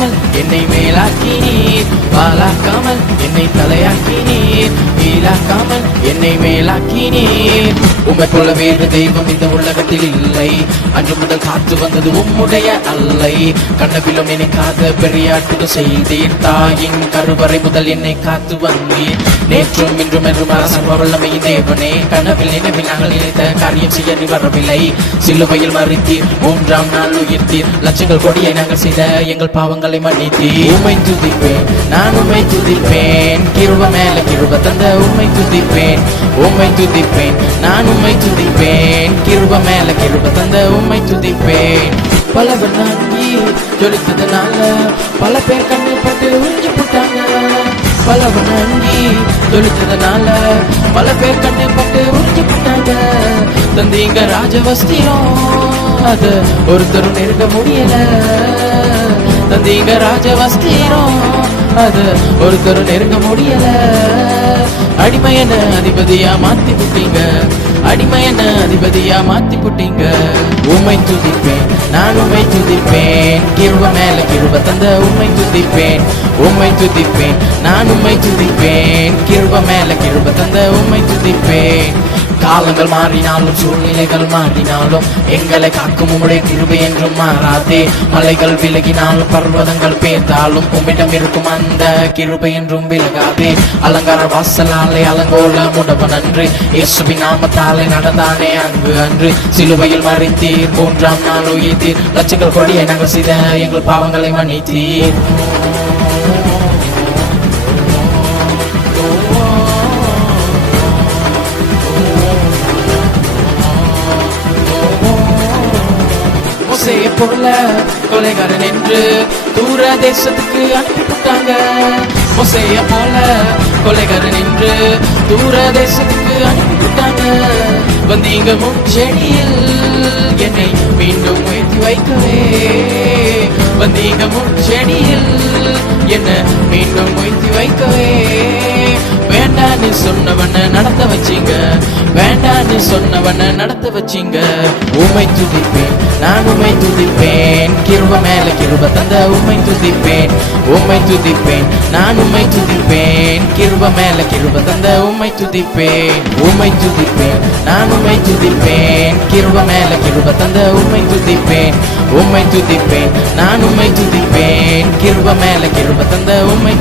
வாழாக்காமல் என்னை மேலாக்கினீர், வாழாக்காமல் என்னை தலையாக்கினீர், கீழாக்காமல் என்னை மேலாக்கினீர். உம்மை போல வேறு தெய்வம் இந்த உலகத்தில் இல்லை, அன்று முதல் காத்து வந்தது உம்முடைய அல்லை. கனவிலும் நினைக்காத பெரிய அற்புதம் செய்தீர், தாயின் கருவறை முதல் என்னை காத்து வந்தீர். நேற்றும் இன்றும் என்றும் அரசர்வ வல்லமையின் தேவனே, கனவில் நினைவில் நாங்கள் நினைத்த காரியம் செய்ய நீ வரவில்லை. சிலுவையில் மறித்தீர், 3ஆம் நாள் உயிர்த்தீர், லட்சங்கள் கோடியை நாங்கள் செய்த எங்கள் பாவங்களை மன்னித்தீர். உம்மை துதிப்பேன், நான் உம்மை துதிப்பேன், கிருபை மேல கிருபை தந்த உம்மை துதிப்பேன், உம்மை துதிப்பேன், நான் உம்மை துதிப்பேன், கிருபை மேல கிருபை தந்த உம்மை துதிப்பேன். பலவர் நாங்கி ஜொலித்ததுனால பல பேர் கண்ணில் பட்டு உறிஞ்சு போட்டாங்க, பலவர் நாங்கி ஜொலித்ததுனால பல பேர் கண்ணில் பட்டு உறிஞ்சு போட்டாங்க. தந்தீங்க ராஜவஸ்திரம், அது ஒருத்தரும் நெருங்க முடியல, தந்தீங்க ராஜவஸ்திரம், அது ஒருத்தரும் நெருங்க முடியல. அடிமையன அதிபதியா மாத்தி புட்டீங்க, அடிமையன அதிபதியா மாத்தி புட்டீங்க. உம்மை துதிப்பேன், நான் உம்மை துதிப்பேன், கிருபை மேல கிருபை தந்த உம்மை துதிப்பேன், உம்மை துதிப்பேன், நான் உம்மை துதிப்பேன், கிருபை மேல கிருபை தந்த உம்மை துதிப்பேன். காலங்கள் மாறினாலும் சூழ்நிலைகள் மாறினாலும் எங்களை காக்கும் உம்முடைய கிருபை என்றும் மாறாதே. மலைகள் விலகினாலும் பர்வதங்கள் பேர்ந்தாலும் உம்மிடம் இருக்கும் அந்த கிருபை என்றும் விலகாதே. அலங்கார வாசலாலே அலங்கோல முடவன் அன்று, இயேசுவின் நாமத்தாலே நடந்தானே அங்கு அன்று. சிலுவையில் மறித்தீர், 3ஆம் நாள் உயிர்த்தீர், லட்சங்கள் கோடியை நாங்கள் செய்த எங்கள் பாவங்களை மன்னித்தீர். மோசேயை போல கொலைகாரன் என்று தூர தேசத்துக்கு அனுப்பிவிட்டாங்க, மோசேயை போல கொலைகாரன் என்று தூர தேசத்துக்கு அனுப்பிவிட்டாங்க. வந்தீங்க முச்செடியில் என்னை மீண்டும் உயர்த்தி வைக்கவே, வந்தீங்க முச்செடியில் என்னை மீண்டும் உயர்த்தி வைக்கவே. வேண்டான்னு சொன்னவன நடத்த வச்சீங்க, வேண்டான்னு சொன்னவன நடத்த வச்சீங்க. உம்மை துதிப்பேன், நான் உம்மை துதிப்பேன், கிருபை மேல கிருபை தந்த உம்மை துதிப்பேன், உம்மை துதிப்பேன், நான் உம்மை துதிப்பேன், கிருபை மேல கிருபை தந்த உம்மை துதிப்பேன். உம்மை துதிப்பேன், நான் உம்மை துதிப்பேன், கிருபை மேல கிருபை தந்த உம்மை துதிப்பேன், உம்மை துதிப்பேன், நான் உம்மை துதிப்பேன், கிருபை மேல கிருபை தந்த உம்மை